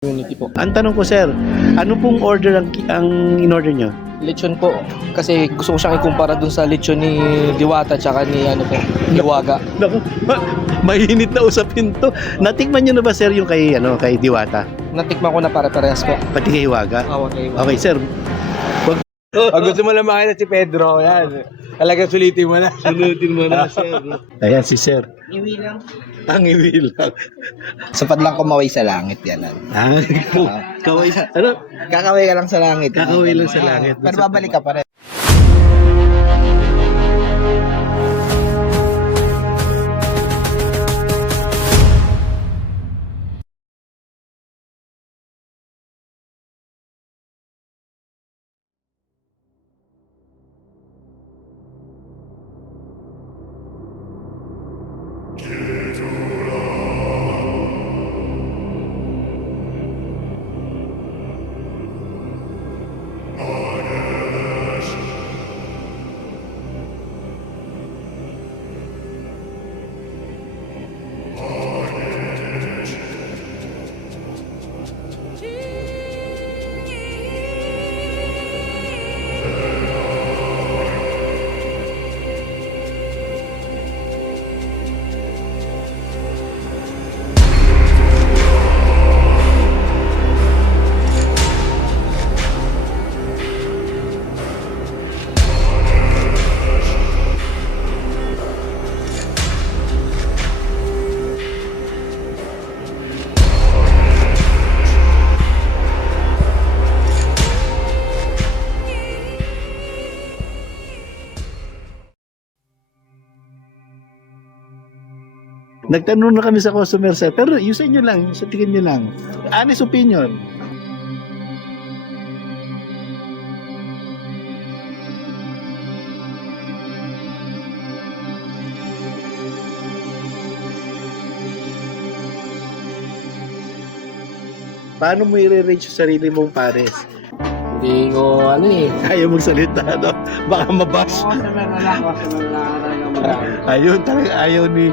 Community po. Ang tanong ko sir, ano pong order ang in-order nyo? Lechon po. Kasi gusto ko siyang ikumpara dun sa lechon ni Diwata tsaka ni ano po, ni Waga. Naku, mainit na usapin to. Natikman nyo na ba sir yung kay Diwata? Natikman ko na para-parehas po. Pati kay Waga? Okay. Okay sir, Pag gusto mo lang makita si Pedro, yan. Talaga sulitin mo na. sunutin mo na sir. Ayan si sir. Iwi lang. Ang iwi lang. Sapat lang kumaway sa langit yan. Ah, kaway. Ano? Kakaway ka lang sa langit. Kakaway lang sa langit. Pero babalik ka pa rin. Nagtanong na kami sa customer sir, pero yung sa inyo lang, yung sa tingin nyo lang. Honest opinion. Paano mo i-rate yung sarili mong pares? Hindi ko ano eh. Ayaw magsalita, no? Baka mabash. Ayun, talaga ayaw ni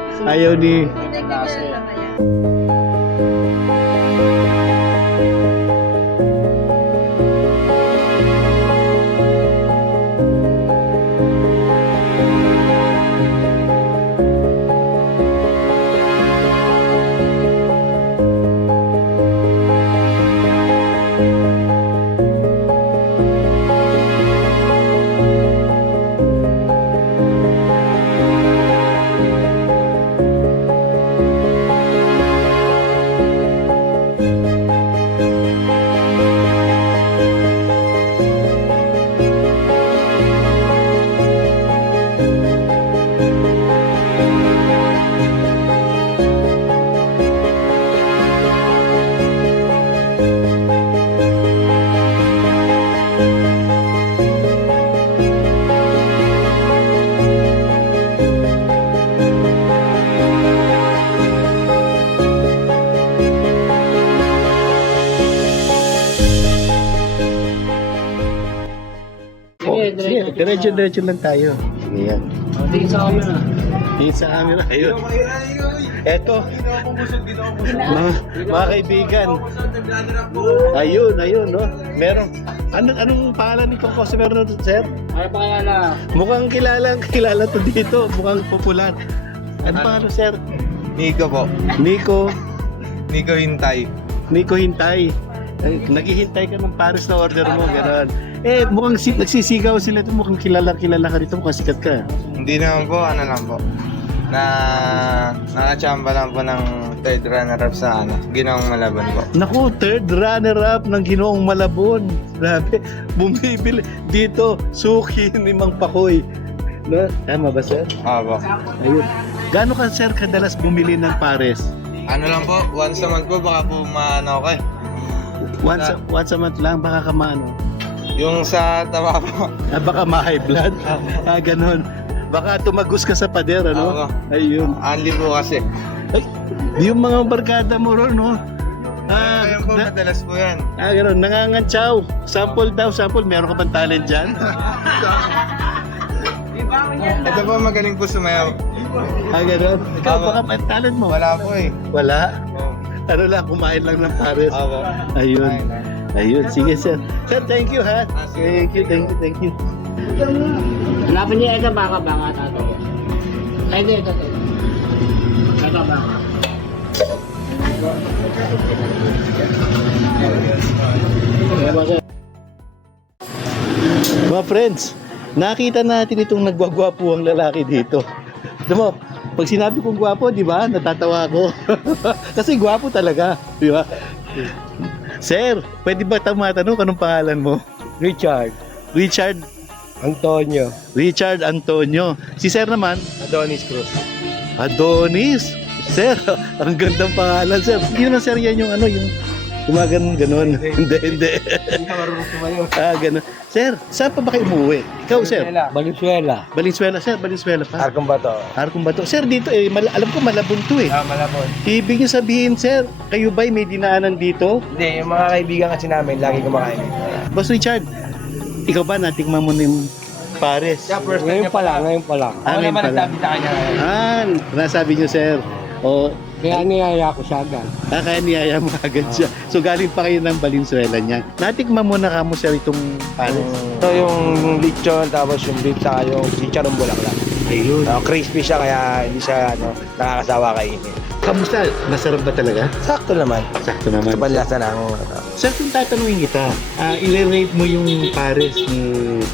Sige, diretso lang tayo. Sige yan. Tingin sa camera. Tingin sa camera. Ayun. Eto. Mga kaibigan. Ayun, no? Meron. Anong pangalan nitong customer na to, sir? Ano pa kaya na? Mukhang kilala to dito. Mukhang popular. Ano pangalan, sir? Nico po. Nico Hintay. Hintay. Naghihintay ka ng pares na order mo, gano'n. Mukhang nagsisigaw sila ito. Mukhang kilala ka rito. Mukhang sikat ka. Hindi naman po, ano lang po. Nakachamba lang po ng third runner-up sa Ginoong Malabon po. Naku, third runner-up ng Ginoong Malabon. Grabe, bumibili dito, suki ni Mang Pakoy. No? Tama ba, sir? Opo. Ayun. Gaano ka, sir, kadalas bumili ng pares? Ano lang po, once a month po, baka po maano ko eh. Once a month lang, baka kamano. Yung sa taba po. Baka ma-high blood. Ganon. Baka tumagus ka sa pader, ano? Oo. Ayun. Only po kasi. Ay, yung mga barkada mo ron, no? Ayun po, madalas po yan. Gano'n, nangangantsaw. Sample daw, sample. Meron ka bang talent dyan? Ito po, magaling po sumayaw. Gano'n. Ikaw, baka may talent mo? Wala po eh. Wala? Oh. ano lang, kumain lang ng pares. Opo. Ayun. Ayun, sige sir. Sir, thank you ha. Thank you, thank you, thank you. Hanapan niya ito baka tato. Ay, ito. Ito baka. Mga friends, nakita natin itong nagwagwapuang lalaki dito. Alam mo, pag sinabi kong gwapo, di ba, natatawa ako. Kasi gwapo talaga, di ba? Sir, pwede ba matanong anong pangalan mo? Richard. Richard Antonio. Richard Antonio. Si Sir naman, Adonis Cruz. Adonis. Sir, ang gandang pangalan, Sir. Hindi naman, Sir, yan yung ano, yung ganon. Hindi. Ganon. Sir, saan pa ba kayo umuwi? Ikaw, Sir? Valenzuela. Valenzuela, Sir. Valenzuela pa. Arkong Bato. Harkong ba to? Sir, dito alam ko Malabon to eh. Malabon. Ibig niyo sabihin, Sir, kayo ba'y may dinaanan dito? Hindi, yung mga kaibigan kasi namin, lagi kumakain. Boss Richard, ikaw ba natikman mo na yung pares? Ngayon pa lang. Ngayon Ngayon pa lang. sa kanya. Nasabi niyo, Sir. O, Kaya niyaya ko siya agad. kaya niyaya mo agad siya. So, galing pa kayo ng Valenzuela niya. Natikman mo na kamo, Sir, itong pares. Ito yung lechon, tapos yung beef, saka yung chicharong bulaklak. Ayun. Crispy siya, kaya hindi siya nakakasawa kainin. Kamusta? Masarap ba talaga? Sakto naman. Sakto naman. Sa panlasa ng... Sir, kung tatanungin kita, i-rate mo yung pares ni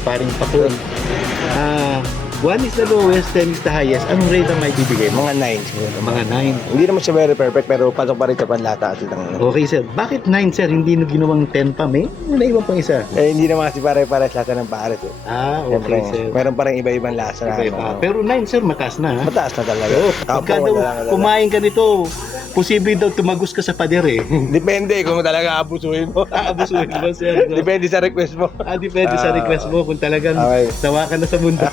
paring Pakoy. 1 is the lowest, 10 is the highest. Anong rate ang may bibigay mo? Mga 9 siguro. Mga 9. Hindi naman siya very perfect, pero pasok pa rin sa panlasa kasi ng... Okay, sir. Bakit 9, sir? Hindi na ginawang 10 pa, may? Naiwan pang isa. Hindi naman kasi pare-pares lasa ng pares eh. Okay, Siyempre, sir. meron pa rin iba-ibang lasa na. Iba-iba. Pero 9, sir, mataas na. Ha? Mataas na talaga. Pagka daw kumain ka nito, posible daw tumagos ka sa pader eh. Depende kung talaga abusuhin mo. Aabusuhin mo, sir. Depende sa request mo. Depende sa request mo kung talagang Okay. sawa ka na sa mundo.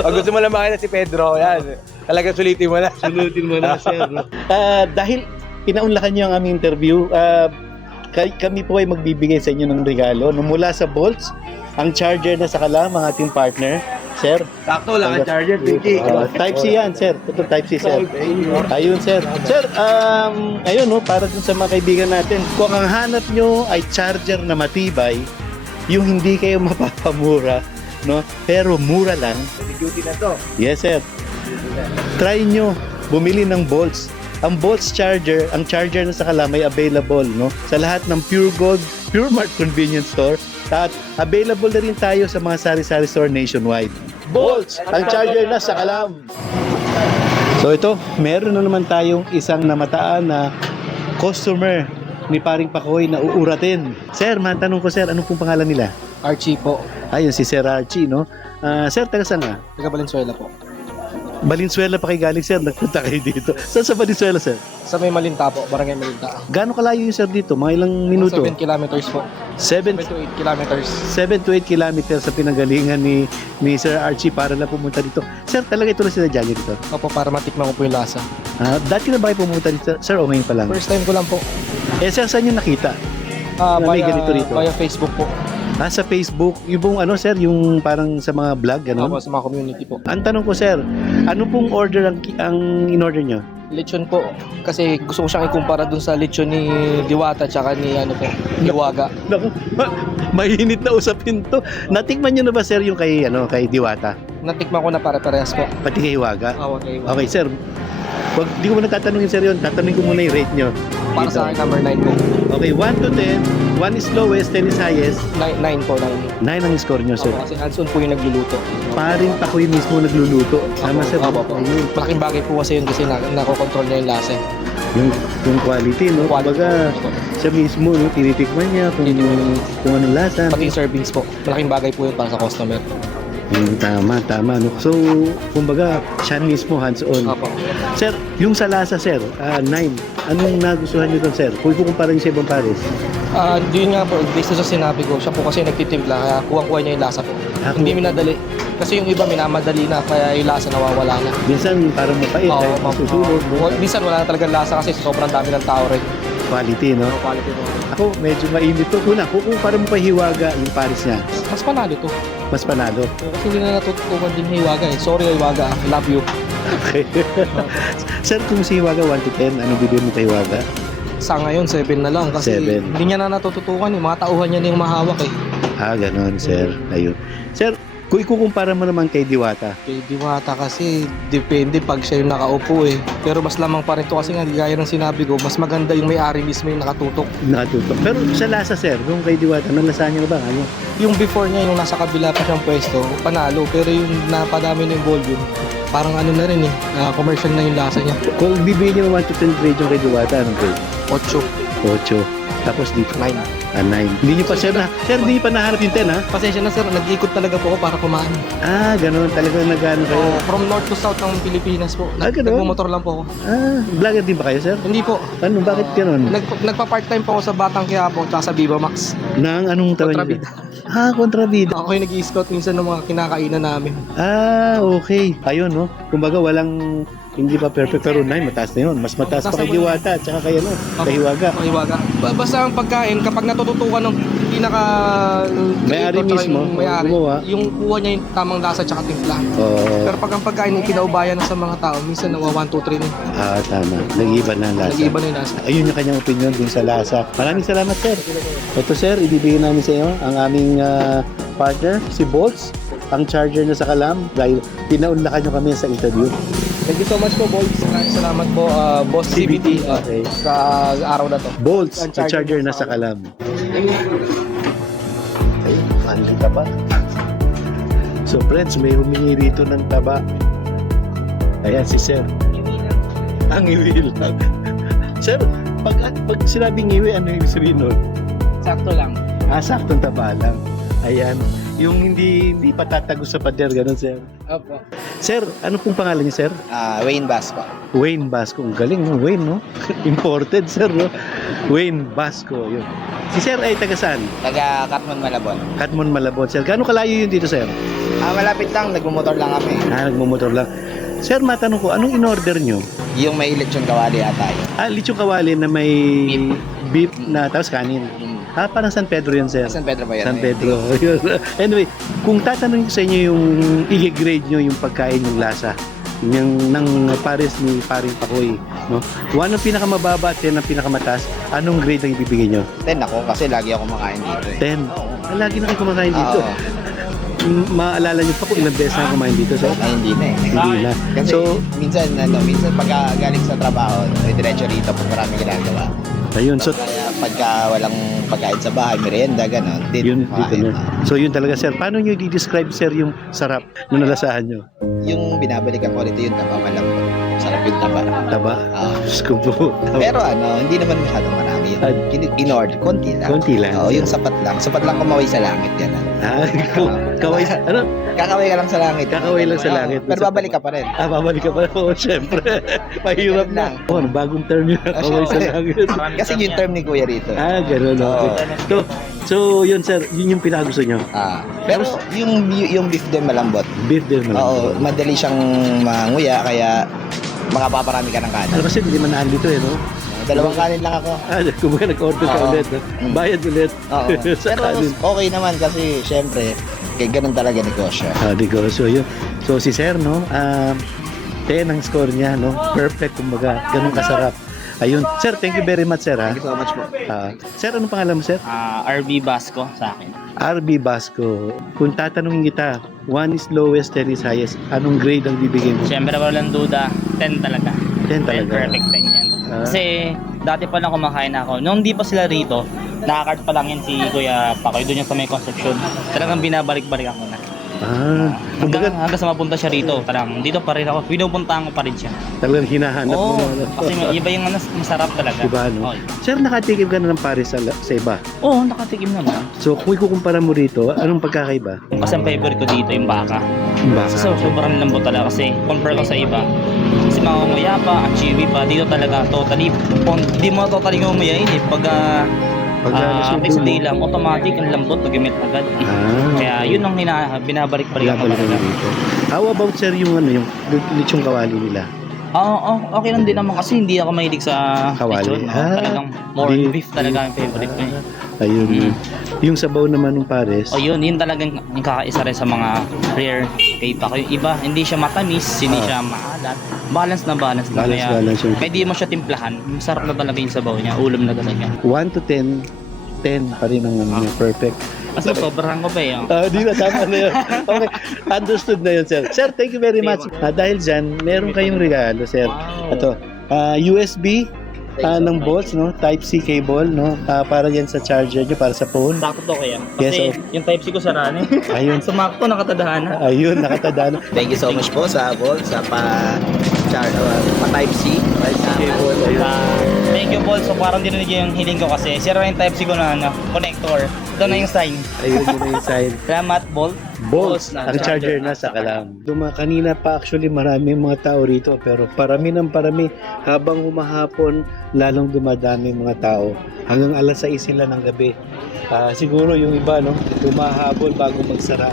Pag gusto mo lang makita si Pedro, yan. Talaga sulitin mo na. Sulutin mo na, sir. No? Dahil pinaunlakan niyo ang aming interview, kami po ay magbibigay sa inyo ng regalo. No, mula sa Bolts, ang charger na sa Kalam, ang ating partner. Sir, Sakto lang ang charger, 20. Type-C yan, sir. Ito, Type-C, sir. Ayun, sir. Sir, ayun, no, para dun sa mga kaibigan natin, kung ang hanap nyo ay charger na matibay, yung hindi kayo mapapamura, no, pero mura lang. Duty na to. Yes, sir. Try nyo bumili ng Bolts. Ang Bolts charger, ang charger na sa Kalam ay available, no, sa lahat ng Pure Gold, Pure Mart Convenience Store. At available na rin tayo sa mga sari-sari store nationwide. Bolts, ang charger na sa Kalam. So ito, meron na naman tayong isang namataan na customer ni Paring Pakoy na uuratin. Sir, matanong ko, sir, anong pong pangalan nila? Archie po. Ayun, si Sir Archie, no? Sir, taga saan nga? Taga Valenzuela po. Valenzuela pa kayo galing, sir. Nagpunta kayo dito. Saan sa Valenzuela, sir? Sa may Malinta po, Barangay Malinta. Gaano kalayo yung sir dito? Mga ilang minuto? 7 kilometers po. 7 7 to 8 kilometers. 7 to 8 kilometers sa pinanggalingan ni Sir Archie para lang pumunta dito. Sir, talaga ito na sinadya niyo dito? Opo, para matikman ko po yung lasa. Dati na ba kayo pumunta dito, sir, o ngayon pa lang? First time ko lang po. Sir, saan nyo nakita? Na may ganito rito? Via Facebook po. Sa Facebook, yung pong ano, sir, yung parang sa mga vlog, Opo, ano? sa mga community po. Ang tanong ko, sir, ano pong order ang in-order nyo? Lechon po. Kasi gusto ko siyang ikumpara dun sa lechon ni Diwata tsaka ni ano po, ni Waga. Naku, mainit na usapin to. Natikman nyo na ba, sir, yung kay Diwata? Natikman ko na pare-parehas po. Pati kay Waga? Okay. Okay, sir. Wag, di ko muna tatanungin, sir, yun. Tatanungin ko muna yung rate nyo. Para Dito. sa akin, number 9 po. Okay, 1 to 10. 1 is lowest, 10 is highest. 9 po, 9. 9 ang score nyo, sir. Opo, kasi hands-on po yung nagluluto. Paring Pakoy mismo nagluluto. Tama, sir. Opo, opo. Ayun. Malaking bagay po kasi yun kasi nakokontrol niya yung lasa. Yung quality, no? Kumbaga, Opo. siya mismo, no? Tinitikman niya kung anong lasa. Pati yung servings po. Malaking bagay po yun para sa customer. Tama, no? So, kumbaga, siya mismo hands-on. Opo. Sir, yung sa lasa, sir, 9. Anong nagustuhan niyo doon, sir? Kung ikukumpara niyo sa ibang pares. Yun nga po, based sa sinabi ko, siya po kasi nagtitimpla, kaya kuha niya yung lasa po. Hindi minadali. Kasi yung iba minamadali na, kaya yung lasa nawawala na. Minsan, parang mapait, kahit masusunod, no? Minsan wala na talagang lasa kasi sobrang dami ng tao rin. Quality, no? Quality po. Ako, medyo mainit to. Una, kung para mo pa hiwaga yung pares niya, Mas panalo to. mas panalo. Kasi hindi na natutukan din Hiwaga eh. Sorry Hiwaga, love you. Okay. Sir, kung si Hiwaga 1 to 10, anong bibigyan mo kay Hiwaga? Sa ngayon, 7 na lang kasi 7. hindi niya na natututukan eh. Mga tauhan niya na yung mahawak eh. Ganon, sir. Ayun. Sir, kung ikukumpara mo naman kay Diwata, Kay Diwata kasi depende pag siya yung nakaupo eh. Pero mas lamang pa rin to kasi nga gaya ng sinabi ko, mas maganda yung may-ari mismo yung nakatutok. nakatutok. Pero sa lasa, sir, kung kay Diwata, nalasahan niyo na ba? Ano? Yung before niya, yung nasa kabila pa siyang pwesto, panalo. Pero yung napadami na yung volume, parang ano na rin eh, commercial na yung lasa niya. Kung bibigyan niyo 1 to 10 grade yung kay Diwata, anong grade? 8. 8. Tapos dito, 9. 9. Hindi niyo pa, sir, sir, hindi niyo pa nahanap yung 10, ha? Pasensya na sir, nag-ikot talaga po ako para kumain. Ganun. Talagang nag-ano kayo. From north to south ng Pilipinas po. Ganun? Nagmumotor lang po ako. Vlogger din ba kayo, sir? Hindi po. Ano, bakit ganun? Nagpa-part-time po ako sa Batang Quiapo at sa Viva Max. Nang anong tawag niyo? Kontrabida. Ako yung nag-i-scout minsan ng mga kinakainan namin. Okay. Ayun, no? Kumbaga, walang, hindi pa perfect, pero 9, mataas na yun. Mas mataas pa kay Diwata, at saka kay, kay Hiwaga. Mahiwaga. Basta ang pagkain, kapag natututukan ng pinaka May-ari tsaka mismo, yung may-ari, gumawa. yung kuha niya yung tamang lasa tsaka timpla. Oo. Pero pag ang pagkain yung kinaubayan na sa mga tao, minsan nawa 1, 2, 3 na. Tama. Nag-iba na ang lasa. Nag-iiba na yung lasa. Ayun yung kanyang opinion dun sa lasa. Maraming salamat, sir. Ito, sir, ibibigay namin sa iyo ang aming partner, si Bolts, ang charger na sa Kalam, dahil pinaunlakan nyo kami sa interview. Thank you so much po, boys. Maraming salamat po, Boss CBT, Okay. sa araw na to. Bolts, Ang ang charger na sa Kalam. Ano yung taba? So, friends, may humingi rito ng taba. Ayan, si sir. Ang iwi lang. Sir, pag sinabing iwi, ano yung sabihin nun? Sakto lang. Saktong taba lang. Ayan. Yung hindi patatago sa pader, ganun, sir. Opo. Sir, ano pong pangalan niyo, sir? Wayne Basco. Wayne Basco. Ang galing, no? Wayne, no? Imported, sir, no? Wayne Basco, yun. Si sir ay taga saan? Taga Katmon, Malabon. Katmon, Malabon, sir. Gaano kalayo yun dito, sir? Malapit lang, nagmumotor lang kami. Nagmumotor lang. Sir, matanong ko, anong in-order nyo? Yung may lechon kawali ata yun. Lechong kawali na may beef na tapos kanin. Parang San Pedro yun, sir. San Pedro ba yan? San Pedro. Yun. Anyway, kung tatanungin ko sa inyo yung i-grade nyo yung pagkain yung lasa ng pares ni Paring Pakoy, no? 1 ang pinakamababa at 10 ang pinakamataas. Anong grade ang ibibigay nyo? 10 ako kasi lagi ako kumakain dito eh. 10. Lagi na kayo kumakain dito. Oo. Maalala nyo pa kung ilang beses na kumain dito, sir? Hindi na eh. Hindi na. Kasi So, minsan pagka galing sa trabaho, may diretso rito pag marami ginagawa. ayun. So, Kaya pagka walang pagkain sa bahay, merienda, gano'n. yun dito na. So, yun talaga, sir. Paano nyo i-describe, sir, yung sarap na nalasahan nyo? Yung binabalikan ko ulit yung taba malambot. Sarap yung taba. Taba? Diyos ko po. Taba. Pero hindi naman masyadong marami yun. In-order, konti lang. Konti lang. Oo, yung sapat lang. Sapat lang kumaway sa langit yan. Kaway, ano? Kakaway ka lang sa langit. Kakaway lang sa langit. Pero babalik ka pa rin. Babalik ka pa. Oo, syempre. Mahirap na. Bagong term yun. Kaway sa langit. Kasi yung term ni Kuya rito. Ganun. Okay. So, yun, sir. Yun yung pinagusto nyo. Pero yung beef din malambot. Beef din mo lang. Oo, madali siyang manguya kaya makapaparami ka ng kanin. Kasi hindi man naan dito, no? 2 kanin lang ako. Kumbaga nag-order ka Oo. ulit. No? Bayad ulit. Oo. Sa Pero kanin. okay naman kasi syempre, ganun talaga negosyo. So, yun. So, si sir, no? 10 ang score niya, no? Perfect, kumbaga. Ganun kasarap. Ayun. Sir, thank you very much, sir, ha? Thank you so much po. Sir, anong pangalan mo, sir? RB Basco sa akin. RB Basco. Kung tatanungin kita, 1 is lowest, 10 is highest, anong grade ang bibigyan mo? Siyempre walang duda, 10 talaga. 10 talaga. Perfect 10 yan. Kasi dati pa lang kumakain ako. Nung di pa sila rito, nakakart pa lang yan si Kuya Pakoy. Doon yung sa may Concepcion. Talagang binabalik-balik ako na. Kumbaga, Hanggang sa mapunta siya rito. Talagang dito pa rin ako. Pinupuntahan ko pa rin siya. talagang hinahanap mo. Oo, na. kasi iba yung masarap talaga. Diba, no? Oo. Sir, nakatikim ka na ng pares sa iba. Oo, nakatikim naman. So, kung ikukumpara mo rito, anong pagkakaiba? Kasi ang favorite ko dito yung baka. Baka. Kasi sobrang lambot talaga kasi compare ko sa iba. Kasi mga umuya pa, at chewy pa, dito talaga totally, hindi mo totally umuyain eh. Next day lang, automatic ang lambot, nag-emit agad. Kaya yun ang binabalik-balik ako talaga. How about, sir, yung lechong kawali nila? Okay lang din naman kasi hindi ako mahilig sa Kawali. lechon. Talagang more beef. beef talaga ang favorite ko. Ayun. Yung sabaw naman ng pares. Yun talagang yung kakaisa rin sa mga rare okay pa. Yung iba, hindi siya matamis, hindi siya maalat. Balance na balance na. Balance, Kaya, balance yun. pwede mo siya timplahan. Masarap na talaga yung sabaw niya. Ulam na talaga. 1 to 10, 10 pa rin ang ano niya, perfect. Kasi sobrang ko pa eh. Di na, tama na yun. Okay, understood na yun, sir. Sir, thank you very much. Dahil dyan, meron kayong regalo, sir. Ito, USB ng bolts, no? Type-C cable, no? Para yan sa charger nyo, para sa phone. Sakto to kaya. Yes, Kasi yung Type-C ko saraan eh. Ayun. Sumakto, nakatadahan na. Ayun, nakatadaan. Thank you so much po sa Bolt, sa pa-Type-C. Cable, ayun. Thank you, Paul. So parang dininig yung hiling ko kasi. Sira na yung Type-C ko na connector. Ito na yung sign. Ayun yun na yung sign. Salamat, Bolt. Bolts, ang charger na sa kalam. Kanina pa actually marami mga tao rito pero parami ng parami habang humahapon lalong dumadami mga tao hanggang alas 6 sila ng gabi. Siguro yung iba no, humahabol bago magsara.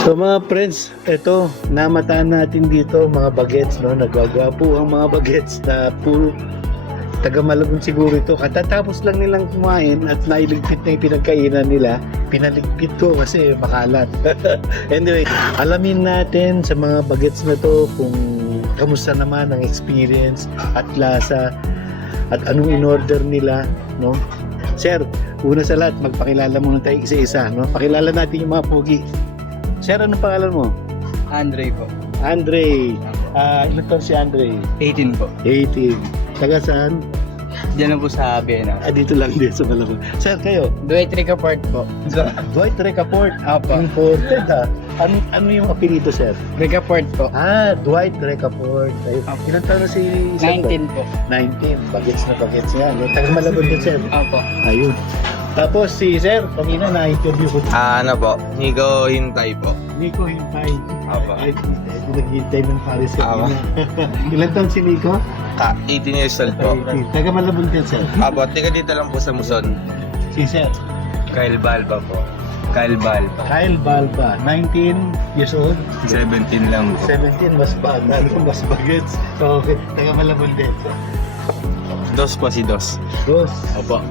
So mga friends, ito, namataan natin dito mga bagets, no? Nagwagwapo ang mga bagets na puro taga Malabon siguro ito. Katatapos lang nilang kumain at nailigpit na yung pinagkainan nila. Pinaligpit ko kasi makalat. Anyway, alamin natin sa mga bagets na to kung kamusta naman ang experience at lasa at anong in-order nila, no? Sir, una sa lahat, magpakilala muna tayo isa-isa, no? Pakilala natin yung mga pogi. Sir, anong pangalan mo? Andre po. Andre. Ilan taon si Andre? 18 po. 18. Taga saan? Diyan lang po sa Bena. Dito lang din sa Malabon. Sir, kayo? Dwight Ricaport po. Dwight Recaport. Apa. Imported ha. Ano yung apelyido, sir? Ricaport po. Dwight Recaport. Ayun. Ilan taon na si sir? 19 po. 19. Bagets na bagets yan. Taga Malabon din, sir. Opo. Ayun. Tapos si sir, kanina na-interview ko. Ano po? Nigo Hintay po. Nico Hintay. Apa. Ay, naghihintay ng Paris kanina. Ilan taon si Nico? 18 years old po. Taga Malabon din, sir. Apo, tiga dito lang po sa Muson. Si sir. Kyle Balba po. Kyle Balba. Kyle Balba, 19 years old. 17 lang po. 17, mas bata, mas bagets. Okay, taga Malabon din. Dos po si Dos. Dos. Opo.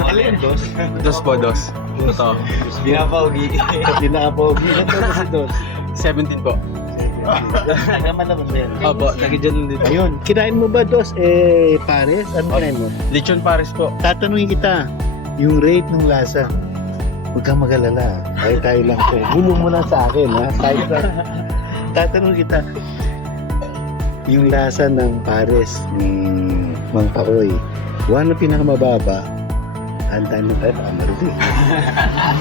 Ano yan, dos? Dos po, Dos. Totoo. Binapaugi. Pinaka-pogi. Ilan taon na si Dos? 17 po. Taga Malabon din. Opo, taga dyan din. Ayun, kinain mo ba, Dos? Pares? Ano kinain mo? Lechon Paris po. Tatanungin kita, yung rate ng lasa. Huwag kang mag-alala. Tayo lang ko. Gulong mo lang sa akin, ha? Tayo lang. Tatanungin kita, yung lasa ng pares ni Mang Pakoy, one ang pinakamababa, ang time ng 5, Amarudi.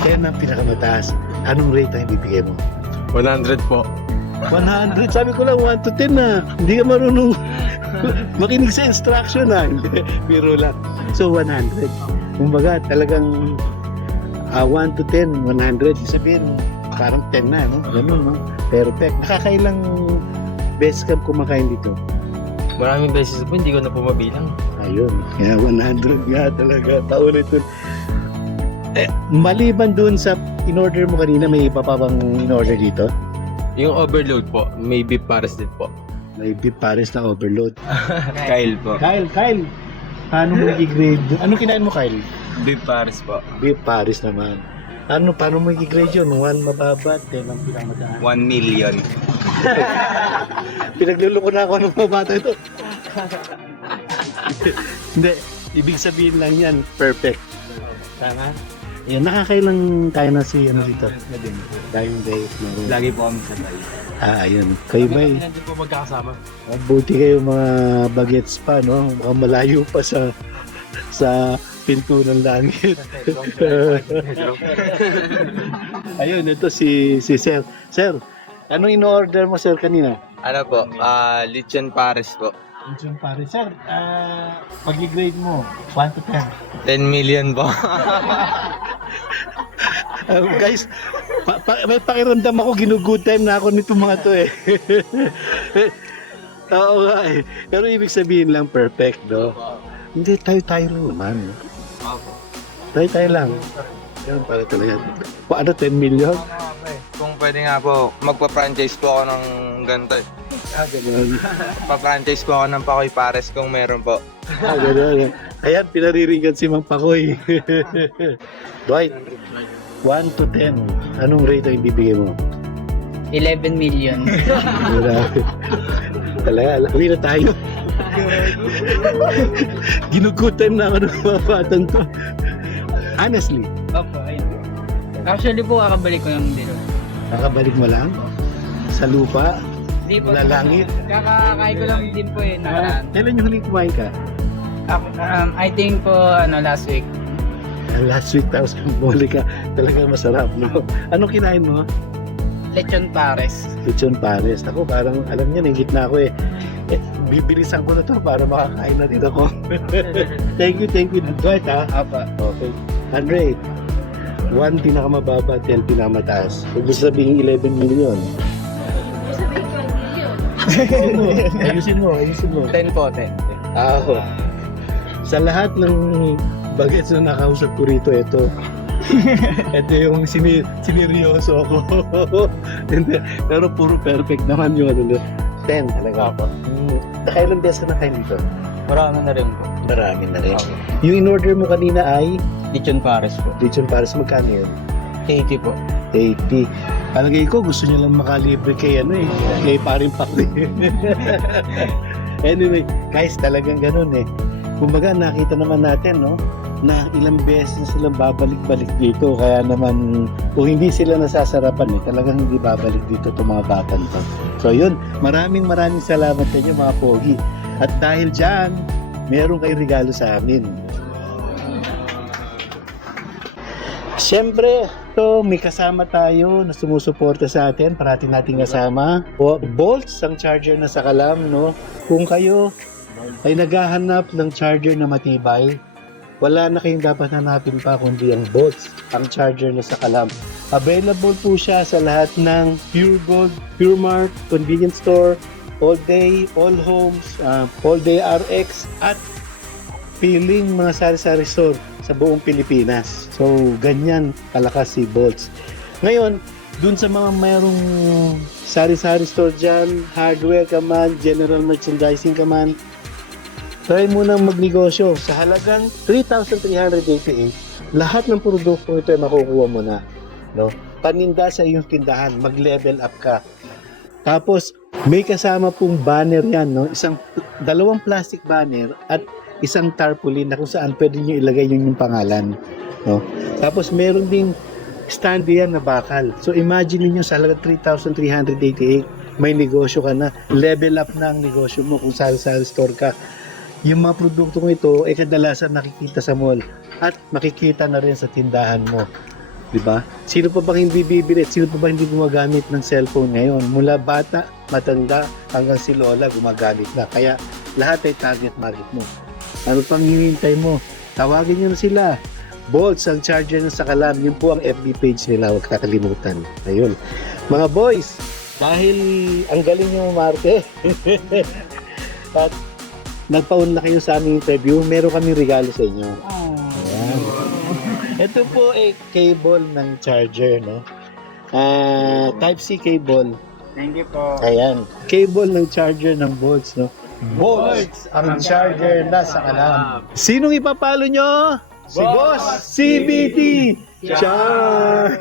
Kaya ang pinakamataas, anong rate ang ibibigay mo? 100 po. 100, sabi ko lang 1 to 10 na. Hindi ka marunong makinig sa instruction na. Biro lang. So 100. Kumbaga talagang 1 to 10, 100. Sabihin, parang 10 na, no? Ganun, no? Perfect. Nakakailang best cam kumakain dito? Maraming beses po, hindi ko na po mabilang. Ayun. Kaya 100 nga talaga. Paulit-ulit. Maliban dun sa in-order mo kanina, may iba pa bang in-order dito? Yung overload po, may beef Paris din po. May beef pares na overload. Kyle po. Kyle, paano mo i-grade? Anong kinain mo, Kyle? Beef Paris po. Beef pares naman. Paano mo i-grade yun? 1 mababa, 10 ang pinakamataas. 1 million. Pinagluloko na ako ng mga bata ito. Hindi, ibig sabihin lang yan, perfect. Tama? Yan, nakakailang tayo na si ano dito? Dayong days. Lagi po kami sabay. Ayun. Kayo ba eh? Hindi po magkakasama. Buti kayo mga bagets pa, no? Mukhang malayo pa sa pinto ng langit. Ayun, ito si Sir. Sir, anong in-order mo, Sir, kanina? Ano po? Lechon Paris po. Lechon Paris. Sir, pag-grade mo, 1 to 10. 10 million po. Guys, May pakiramdam ako, ginugood time na ako nito mga to eh. Oo nga eh. Pero ibig sabihin lang perfect, no? Hindi, tayo lang naman. Tayo lang. Yan para talaga. Paano 10 million? Kung pwede nga po, magpa-franchise po ako ng ganito. Ganun. Pa-franchise po ako ng Pakoy Pares kung meron po. Ganun. Ayan, pinaririgan si Mang Pakoy. Dwight, 1 to 10, anong rate ang ibibigay mo? 11 million. Grabe. Talaga, uwi na tayo. Ginugutan na ako ng mga batang to. Honestly, Opo, ayun. Actually po, kakabalik ko lang dito. nakabalik mo lang sa lupa, Hindi po. wala langit. Kakakain ko lang din po eh. Nakaraan. Kailan yung huling kumain ka? I think po, last week. Last week, tapos bumalik ka. Talagang masarap, no? Anong kinain mo? Lechon Pares. Lechon Pares. Ako, parang alam niya, nagigit na ako eh. Bibilisan ko na to para makakain na din ako. Thank you, Dwight, ha? Apa. Okay. 100. 1 pinakamababa, 10 pinakamataas. Huwag gusto sabihin 11 million. Ayusin mo. 10 po, 10. Ako. Sa lahat ng bagets na nakausap ko rito, ito. Ito yung siniryoso ako. Hindi. Pero puro perfect naman yun. 10 talaga. Nakailang beses ka na kayo dito? Marami na rin po. Marami na rin. Yung in-order mo kanina ay Lechon Pares po. Lechon Pares, magkano yun? 80 po. 80. Palagay ko, gusto niya lang makalibre kay kay paring pakli. Anyway, guys, talagang ganun eh. Kumbaga, nakita naman natin, no, na ilang beses na silang babalik-balik dito. Kaya naman, kung hindi sila nasasarapan talagang hindi babalik dito itong mga batang to. So yun, maraming salamat sa inyo mga pogi. At dahil dyan, meron kayong regalo sa amin. Siyempre, may kasama tayo na sumusuporta sa atin. Parating natin kasama. Bolts, ang charger na sa Kalam, no? Kung kayo ay naghahanap ng charger na matibay, wala na kayong dapat hanapin pa kundi ang Bolts, ang charger na sa Kalam. Available po siya sa lahat ng Pure Gold, Pure Mart, Convenience Store, All Day, All Homes, All Day RX, at piling mga sari-sari store sa buong Pilipinas. So, ganyan kalakas si Bolts. Ngayon, dun sa mga mayroong sari-sari store dyan, hardware ka man, general merchandising ka man, try mo nang magnegosyo. Sa halagang 3,388, lahat ng produkto ito ay makukuha mo na. No? Paninda sa iyong tindahan, mag-level up ka. Tapos, may kasama pong banner yan, no? Dalawang plastic banner at isang tarpaulin na kung saan pwede nyo ilagay yung pangalan. No? Tapos meron ding stand yan na bakal. So imagine niyo sa halagang 3,388, may negosyo ka na. Level up na ang negosyo mo kung sari-sari store ka. Yung mga produkto mo ito ay kadalasan nakikita sa mall at makikita na rin sa tindahan mo. Diba? Sino pa bang hindi bibili? Sino pa bang hindi gumagamit ng cellphone ngayon? Mula bata, matanda, hanggang si lola gumagamit na. Kaya lahat ay target market mo. Ano pang hinihintay mo? Tawagin nyo na sila. Bolts, ang charger na sa Kalam. Yun po ang FB page nila. Huwag kakalimutan. Ayun. Mga boys, dahil ang galing nyo umarte at nagpaun na kayo sa aming interview, meron kaming regalo sa inyo. Ayan. Ito po ay cable ng charger, no? Type-C cable. Thank you po. Ayan. Cable ng charger ng Bolts, no? Bolts, ang charger na sa Kalam. Sinong ipapalo nyo? Si Boss CBT! Char!